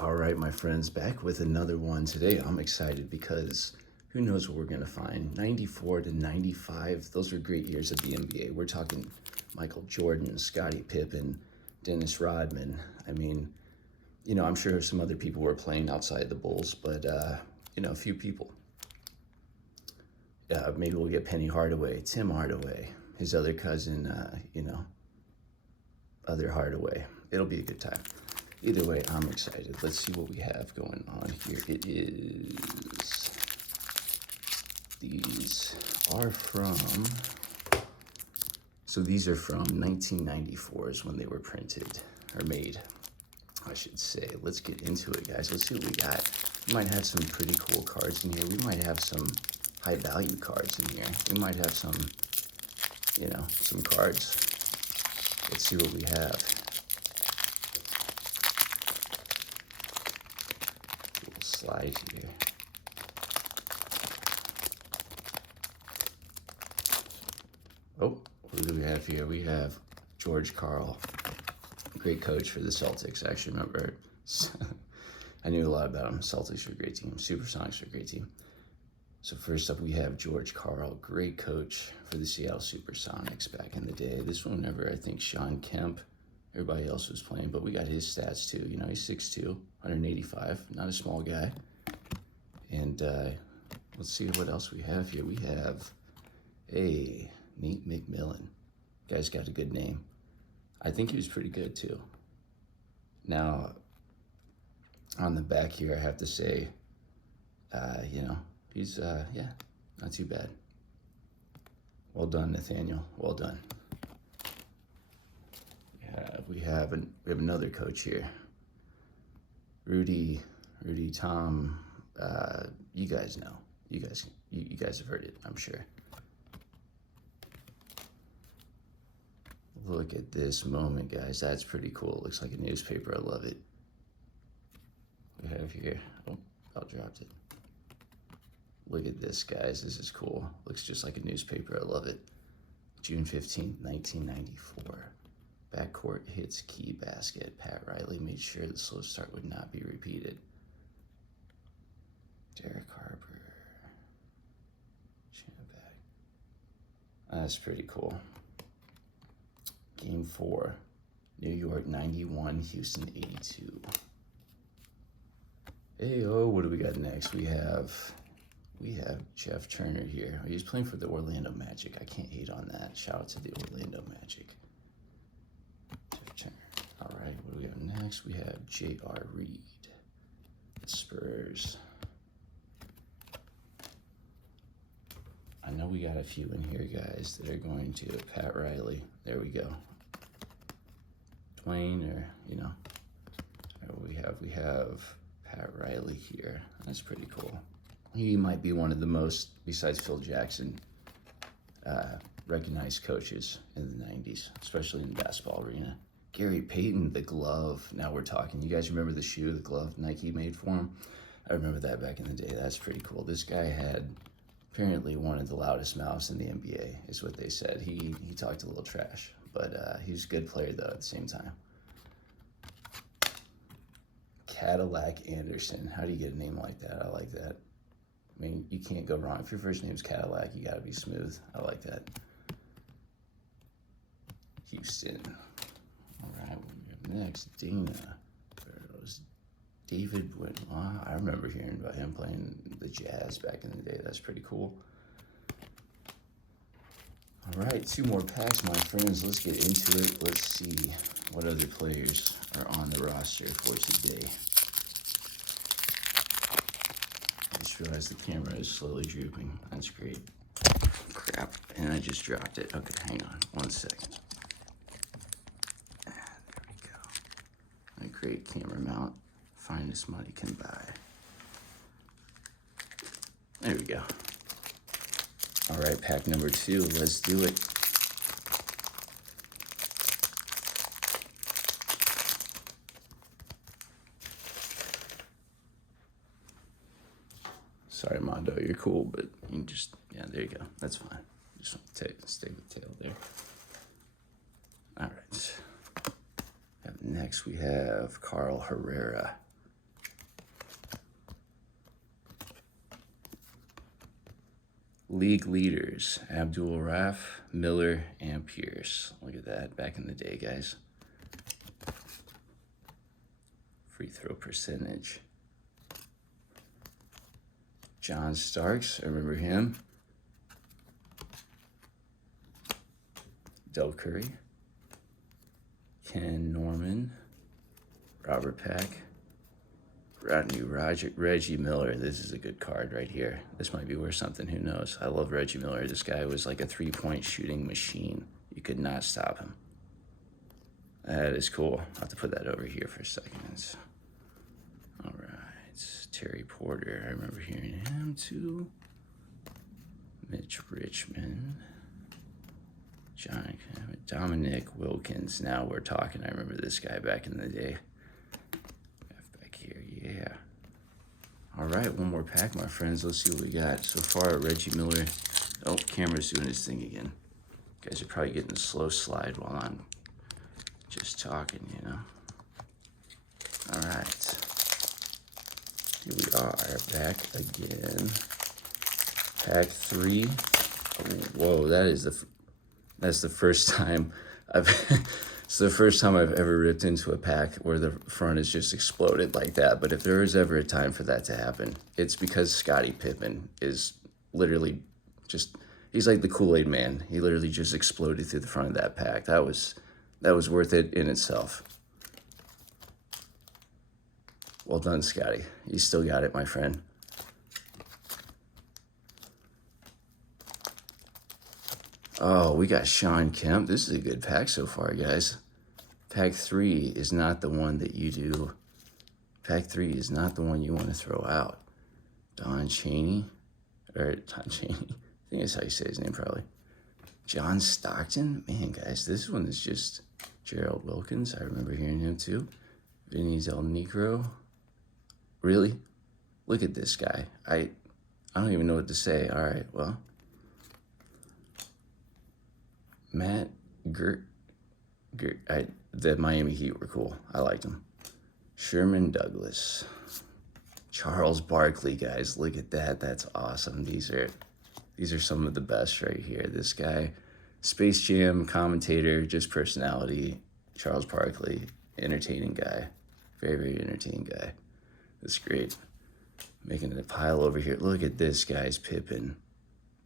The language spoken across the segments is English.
All right, my friends, back with another one today. I'm excited because who knows what we're going to find. 94 to 95, those are great years of the NBA. We're talking Michael Jordan, Scottie Pippen, Dennis Rodman. I mean, I'm sure some other people were playing outside the Bulls, but, a few people. Maybe we'll get Penny Hardaway, Tim Hardaway, his other cousin, other Hardaway. It'll be a good time. Either way, I'm excited. Let's see what we have going on here. These are from 1994 is when they were printed, or made, I should say. Let's get into it, guys. Let's see what we got. We might have some pretty cool cards in here. We might have some high value cards in here. We might have some, some cards. Let's see what we have. Little slide here. Oh, what do we have here? We have George Karl, great coach for the Celtics. I actually remember, I knew a lot about him. Celtics were a great team. Supersonics were a great team. So first up, we have George Karl, great coach for the Seattle Supersonics back in the day. This one, whenever I think Sean Kemp, everybody else was playing, but we got his stats too. He's 6'2", 185, not a small guy. And let's see what else we have here. We have Nate McMillan. Guy's got a good name. I think he was pretty good too. Now, on the back here, I have to say, he's, not too bad. Well done, Nathaniel. Well done. We have another coach here. Rudy, Tom. You guys know. You guys have heard it, I'm sure. Look at this moment, guys. That's pretty cool. It looks like a newspaper. I love it. We have here. Oh, I dropped it. Look at this, guys. This is cool. Looks just like a newspaper. I love it. June 15th, 1994. Backcourt hits key basket. Pat Riley made sure the slow start would not be repeated. Derek Harper. That's pretty cool. Game 4. New York 91, Houston 82. What do we got next? We have Jeff Turner here. He's playing for the Orlando Magic. I can't hate on that. Shout out to the Orlando Magic. Jeff Turner. All right, what do we have next? We have J.R. Reed. Spurs. I know we got a few in here, guys, that are going to Pat Riley. There we go. Dwayne, or, we have Pat Riley here. That's pretty cool. He might be one of the most, besides Phil Jackson, recognized coaches in the 90s, especially in the basketball arena. Gary Payton, the glove. Now we're talking. You guys remember the shoe, the glove Nike made for him? I remember that back in the day. That's pretty cool. This guy had apparently one of the loudest mouths in the NBA, is what they said. He talked a little trash, but he was a good player, though, at the same time. Cadillac Anderson. How do you get a name like that? I like that. I mean, you can't go wrong. If your first name's Cadillac, you gotta be smooth. I like that. Houston. All right, what do we have next? Dana. David Benoit. I remember hearing about him playing the Jazz back in the day. That's pretty cool. All right, 2 more packs, my friends. Let's get into it. Let's see what other players are on the roster for today. I just realized the camera is slowly drooping. That's great. Crap, and I just dropped it. Okay, hang on 1 second. There we go. A great camera mount. Finest money can buy. There we go. All right, pack number 2. Let's do it. Sorry, Mondo, you're cool, but you can just, there you go. That's fine. Just want to stay with the tail there. All right. Next, we have Carl Herrera. League leaders, Abdul Raf, Miller, and Pierce. Look at that, back in the day, guys. Free throw percentage. John Starks, I remember him. Del Curry. Ken Norman. Robert Pack. Reggie Miller. This is a good card right here. This might be worth something, who knows. I love Reggie Miller. This guy was like a three-point shooting machine. You could not stop him. That is cool. I'll have to put that over here for a second. All right. Terry Porter. I remember hearing him too. Mitch Richmond. Dominic Wilkins. Now we're talking. I remember this guy back in the day. Back here, yeah. All right, one more pack, my friends. Let's see what we got. So far, Reggie Miller. Oh, camera's doing its thing again. You guys are probably getting a slow slide while I'm just talking, you know. All right. Here we are, back again. Pack 3. Oh, whoa, that's the first time it's the first time I've ever ripped into a pack where the front has just exploded like that. But if there is ever a time for that to happen, it's because Scottie Pippen is literally he's like the Kool-Aid man. He literally just exploded through the front of that pack. That was worth it in itself. Well done, Scotty. You still got it, my friend. Oh, we got Shawn Kemp. This is a good pack so far, guys. Pack 3 is not the one that you do. Pack 3 is not the one you want to throw out. Don Chaney. I think that's how you say his name, probably. John Stockton. Man, guys, this one is just Gerald Wilkins. I remember hearing him too. Vinny Del Negro. Really? Look at this guy. I don't even know what to say. All right, well. Matt the Miami Heat were cool. I liked them. Sherman Douglas. Charles Barkley, guys. Look at that. That's awesome. These are some of the best right here. This guy, Space Jam commentator, just personality. Charles Barkley, entertaining guy. Very, very entertaining guy. That's great. Making a pile over here. Look at this, guys. Pippen,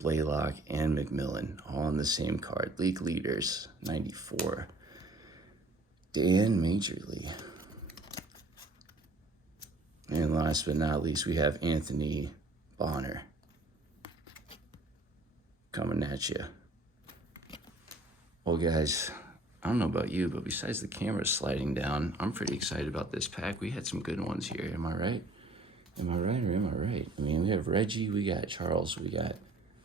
Blaylock, and McMillan, all on the same card. League leaders, 94. Dan Majorly. And last but not least, we have Anthony Bonner coming at you. Well, guys, I don't know about you, but besides the camera sliding down, I'm pretty excited about this pack. We had some good ones here. Am I right? Am I right or am I right? I mean, we have Reggie, we got Charles, we got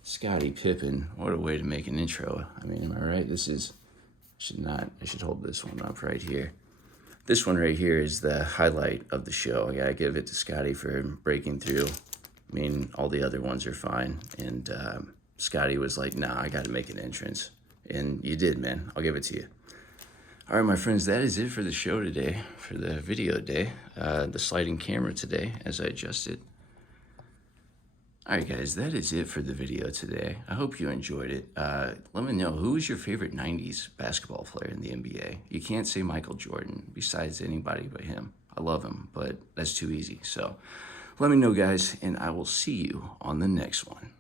Scottie Pippen. What a way to make an intro. I mean, am I right? I should hold this one up right here. This one right here is the highlight of the show. I gotta give it to Scottie for breaking through. I mean, all the other ones are fine. And Scottie was like, nah, I gotta make an entrance. And you did, man. I'll give it to you. All right, my friends, that is it for the show today, for the video day. The sliding camera today, as I adjusted. All right, guys, that is it for the video today. I hope you enjoyed it. Let me know, who is your favorite 90s basketball player in the NBA? You can't say Michael Jordan, besides anybody but him. I love him, but that's too easy. So let me know, guys, and I will see you on the next one.